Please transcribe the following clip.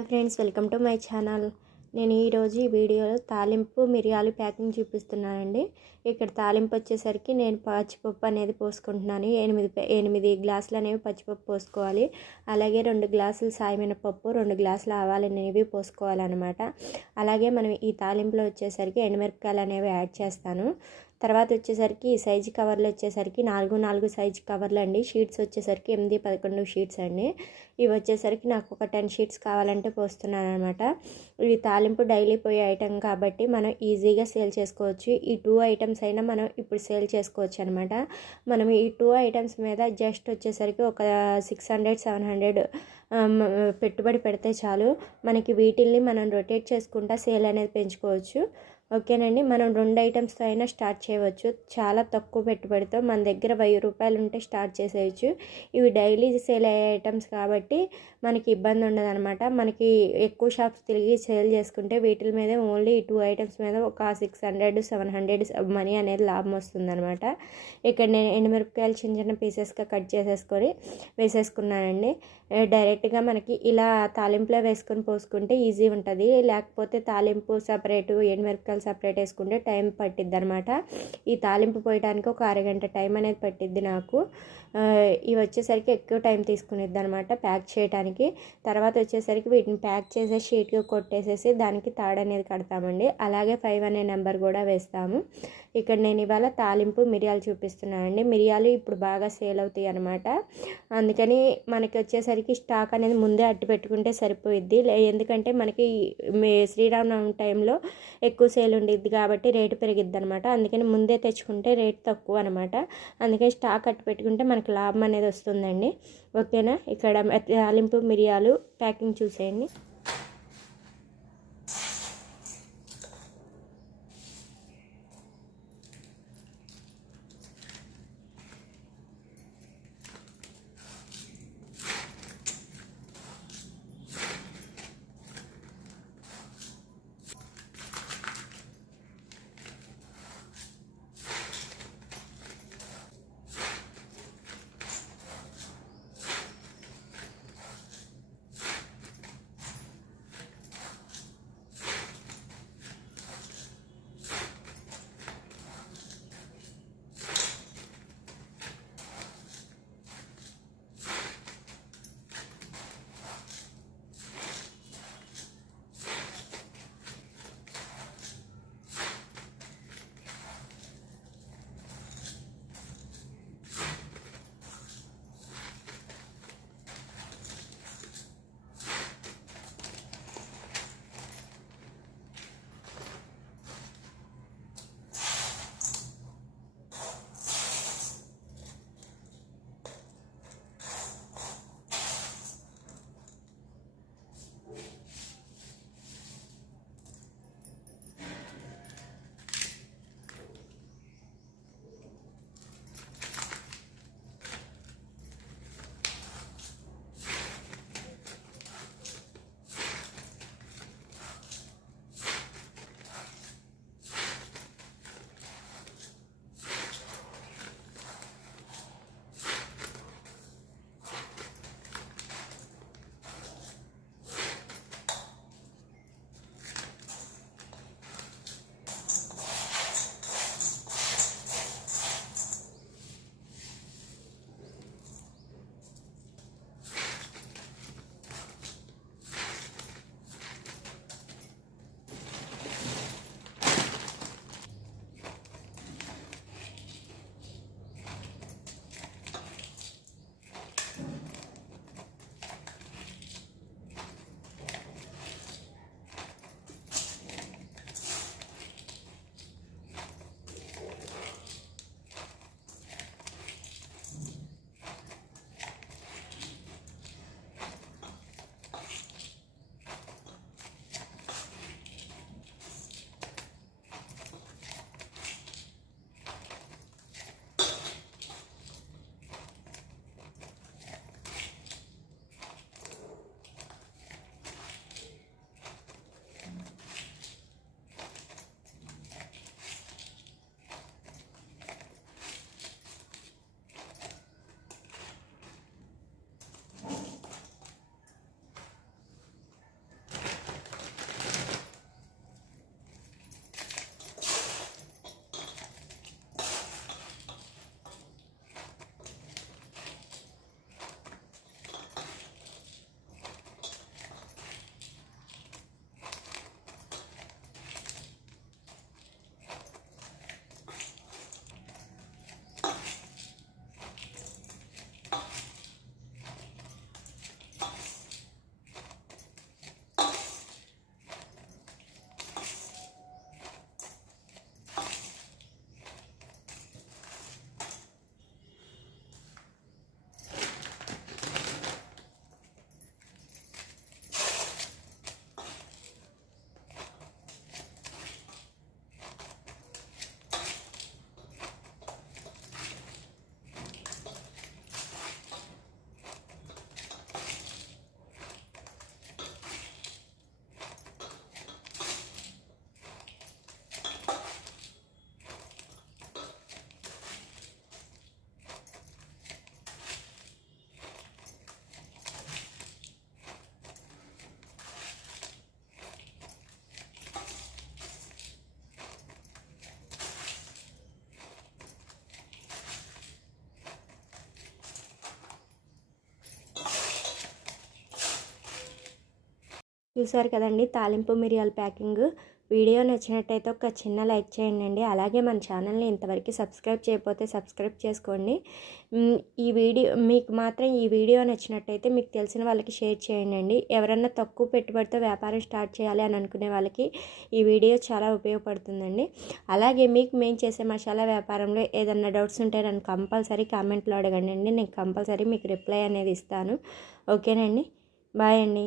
Friends welcome to my channel నేను ఈరోజు ఈ వీడియోలో తాలింపు మిరియాలు ప్యాకింగ్ చూపిస్తున్నానండి. ఇక్కడ తాలింపు వచ్చేసరికి నేను పచ్చిపప్పు అనేది పోసుకుంటున్నాను. ఎనిమిది ఎనిమిది గ్లాసులు అనేవి పచ్చిపప్పు పోసుకోవాలి. అలాగే రెండు గ్లాసులు సాయమినపప్పు రెండు గ్లాసులు ఆవాలు అనేవి పోసుకోవాలన్నమాట. అలాగే మనం ఈ తాలింపులో వచ్చేసరికి ఎండుమిరపకాయలు అనేవి యాడ్ చేస్తాను. తర్వాత వచ్చేసరికి ఈ సైజు కవర్లు వచ్చేసరికి నాలుగు నాలుగు సైజు కవర్లు అండి. షీట్స్ వచ్చేసరికి ఎనిమిది పదకొండు షీట్స్ అండి. ఇవి వచ్చేసరికి నాకు ఒక టెన్ షీట్స్ కావాలంటే పోస్తున్నాను అనమాట ఇవి తాలింపు డైలీ పోయే ఐటెం కాబట్టి మనం ఈజీగా సేల్ చేసుకోవచ్చు. ఈ టూ ఐటమ్స్ అయినా మనం ఇప్పుడు సేల్ చేసుకోవచ్చు అనమాట మనం ఈ టూ ఐటమ్స్ మీద జస్ట్ వచ్చేసరికి ఒక సిక్స్ హండ్రెడ్ సెవెన్ హండ్రెడ్ పెట్టుబడి పెడితే చాలు. మనకి వీటిల్ని మనం రొటేట్ చేసుకుంటా సేల్ అనేది పెంచుకోవచ్చు. ఓకేనండి మనం రెండు ఐటమ్స్తో అయినా స్టార్ట్ చేయవచ్చు. చాలా తక్కువ పెట్టుబడితో మన దగ్గర వెయ్యి రూపాయలు ఉంటే స్టార్ట్ చేసేయచ్చు. ఇవి డైలీ సేల్ అయ్యే ఐటమ్స్ కాబట్టి మనకి ఇబ్బంది ఉండదు అనమాట మనకి ఎక్కువ షాప్స్ తిరిగి సేల్ చేసుకుంటే వీటి మీద ఓన్లీ టూ ఐటమ్స్ మీద ఒక six hundred seven hundred money అనేది లాభం వస్తుంది అనమాట ఇక్కడ నేను ఎండుమిరపకాయలు చిన్న చిన్న పీసెస్గా కట్ చేసేసుకొని వేసేసుకున్నానండి. డైరెక్ట్గా మనకి ఇలా తాలింపులో వేసుకొని పోసుకుంటే ఈజీ ఉంటుంది. లేకపోతే తాలింపు సపరేటు ఎండుమిరపకాయలు సపరేట్ వేసుకుంటే టైం పట్టిద్ది అనమాట ఈ తాలింపు పోయడానికి ఒక అరగంట టైం అనేది పట్టిద్ది నాకు. ఇవి వచ్చేసరికి ఎక్కువ టైం తీసుకునేది అనమాట ప్యాక్ చేయడానికి తర్వాత వచ్చేసరికి వీటిని ప్యాక్ చేసే షీట్కి కొట్టేసేసి దానికి తాడు అనేది కడతామండి. అలాగే ఫైవ్ అనే నెంబర్ కూడా వేస్తాము. ఇక్కడ నేను ఇవాళ తాలింపు మిరియాలు చూపిస్తున్నానండి. మిరియాలు ఇప్పుడు బాగా సేల్ అవుతాయి అనమాట అందుకని మనకి వచ్చేసరికి స్టాక్ అనేది ముందే అట్టి పెట్టుకుంటే సరిపోయిద్ది. లే- ఎందుకంటే మనకి శ్రీరామనవమి టైంలో ఎక్కువ సేల్ ఉండిద్ది కాబట్టి రేటు పెరిగిద్ది అనమాట అందుకని ముందే తెచ్చుకుంటే రేట్ తక్కువ అనమాట అందుకని స్టాక్ అట్టి పెట్టుకుంటే మనకి లాభం అనేది వస్తుందండి. ఓకేనా? ఇక్కడ తాలింపు మిరియాలు ప్యాకింగ్ చూసేయండి. చూసారు కదండి తాలింపు మిరియాల ప్యాకింగ్. వీడియో నచ్చినట్టయితే ఒక చిన్న లైక్ చేయండి అలాగే మన ఛానల్ని ఇంతవరకు సబ్స్క్రైబ్ చేయకపోతే సబ్స్క్రైబ్ చేసుకోండి. ఈ వీడియో మీకు మాత్రం ఈ వీడియో నచ్చినట్టయితే మీకు తెలిసిన వాళ్ళకి షేర్ చేయండి ఎవరన్నా తక్కువ పెట్టుబడితో వ్యాపారం స్టార్ట్ చేయాలి అని అనుకునే వాళ్ళకి ఈ వీడియో చాలా ఉపయోగపడుతుందండి. అలాగే మీకు మేము చేసే మసాలా వ్యాపారంలో ఏదన్నా డౌట్స్ ఉంటే నన్ను కంపల్సరీ కామెంట్లో అడగండి నేను కంపల్సరీ మీకు రిప్లై అనేది ఇస్తాను. ఓకేనండి? బాయ్ అండి.